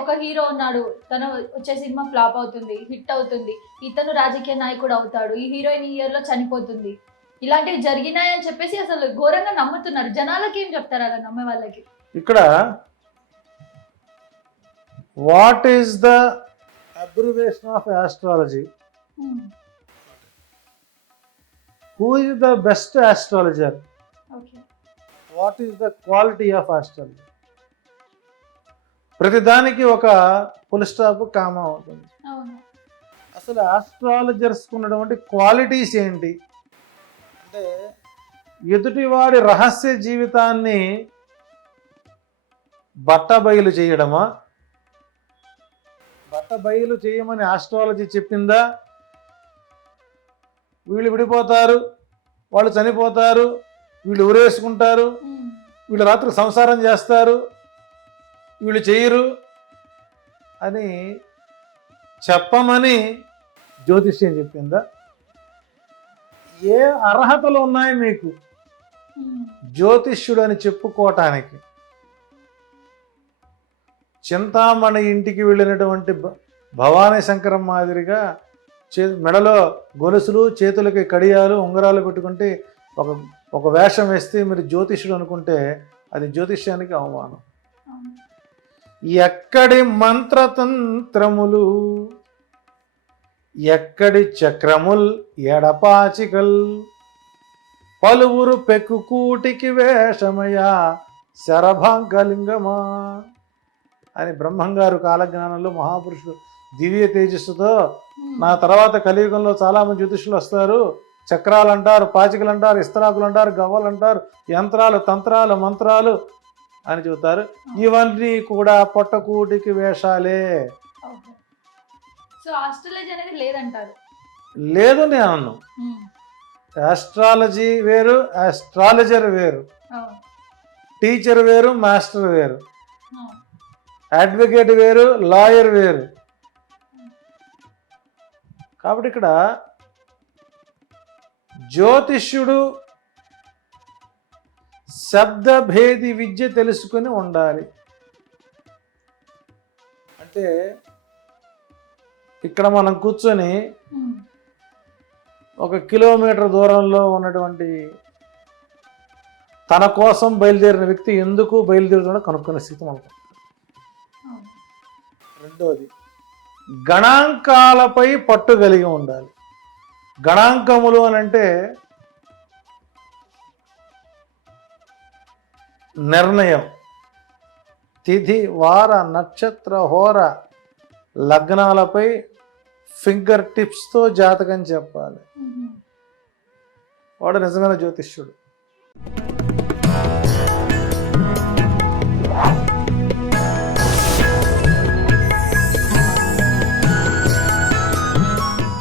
ఒక హీరో ఉన్నాడు తను వచ్చే సినిమా ఫ్లాప్ అవుతుంది హిట్ అవుతుంది. ఇతను రాజకీయ నాయకుడు అవుతాడు ఈ హీరోయిన్ ఈ ఇయర్లో చనిపోతుంది. ఇలాంటివి జరిగినాయని చెప్పేసి అసలు ఘోరంగా నమ్ముతున్నారు. జనాలకి ఏం చెప్తారు అలా నమ్మే వాళ్ళకి? ఇక్కడ what is the abbreviation of astrology? Who is the best astrologer okay what is the quality of astrology ప్రతిదానికి ఒక పుల్ స్టాప్ కామా అవుతుంది. అసలు ఆస్ట్రాలజర్స్ ఉన్నటువంటి క్వాలిటీస్ ఏంటి? అంటే ఎదుటివాడి రహస్య జీవితాన్ని బట్టబయలు చేయడమా? బట్టబయలు చేయమని ఆస్ట్రాలజీ చెప్పిందా? వీళ్ళు విడిపోతారు వాళ్ళు చనిపోతారు వీళ్ళు ఊరేసుకుంటారు. వీళ్ళు రాత్రి సంసారం చేస్తారు వీళ్ళు చేయరు అని చెప్పమని జ్యోతిష్యం చెప్పిందా? ఏ అర్హతలు ఉన్నాయి మీకు? జ్యోతిష్యుడు అని చెప్పుకోవటానికి. చింతామణి ఇంటికి వెళ్ళినటువంటి భ- భవానీ శంకరం మాదిరిగా చే మెడలో గొలుసులు చేతులకి కడియాలు ఉంగరాలు పెట్టుకుంటే ఒక ఒక వేషం వేస్తే మీరు జ్యోతిష్యుడు అనుకుంటే అది జ్యోతిష్యానికి అవమానం. ఎక్కడి మంత్రతంత్రములు? ఎక్కడి చక్రముల్ ఎడపాచికల్? పలువురు పెక్కుకూటికి వేషమయా శరభాంకలింగమా అని బ్రహ్మంగారు కాలజ్ఞానంలో మహాపురుషుడు దివ్య తేజస్సుతో. నా తర్వాత కలియుగంలో చాలామంది జ్యోతిషులు వస్తారు. చక్రాలు అంటారు పాచికలు అంటారు ఇస్తరాకులు అంటారు గవ్వలు అంటారు యంత్రాలు తంత్రాలు మంత్రాలు అని చెబుతారు. ఇవన్నీ కూడా పొట్టకూటికి వేషాలే. లేదు నేను అన్ను. ఆస్ట్రాలజీ వేరు ఆస్ట్రాలజర్ వేరు. టీచర్ వేరు మాస్టర్ వేరు. అడ్వకేట్ వేరు లాయర్ వేరు. కాబట్టి ఇక్కడ జ్యోతిష్యుడు శబ్దభేది విద్య తెలుసుకుని ఉండాలి. అంటే ఇక్కడ మనం కూర్చొని ఒక కిలోమీటర్ దూరంలో ఉన్నటువంటి తన కోసం బయలుదేరిన వ్యక్తి ఎందుకు బయలుదేరుతుందో కనుక్కునే స్థితి మనకు. రెండవది గణాంకాలపై పట్టు కలిగి ఉండాలి. గణాంకములు అని అంటే నిర్ణయం. తిథి వార నక్షత్ర హోర లగ్నాలపై ఫింగర్ టిప్స్తో జాతకం చెప్పాలి. వాడు నిజమైన జ్యోతిష్యుడు.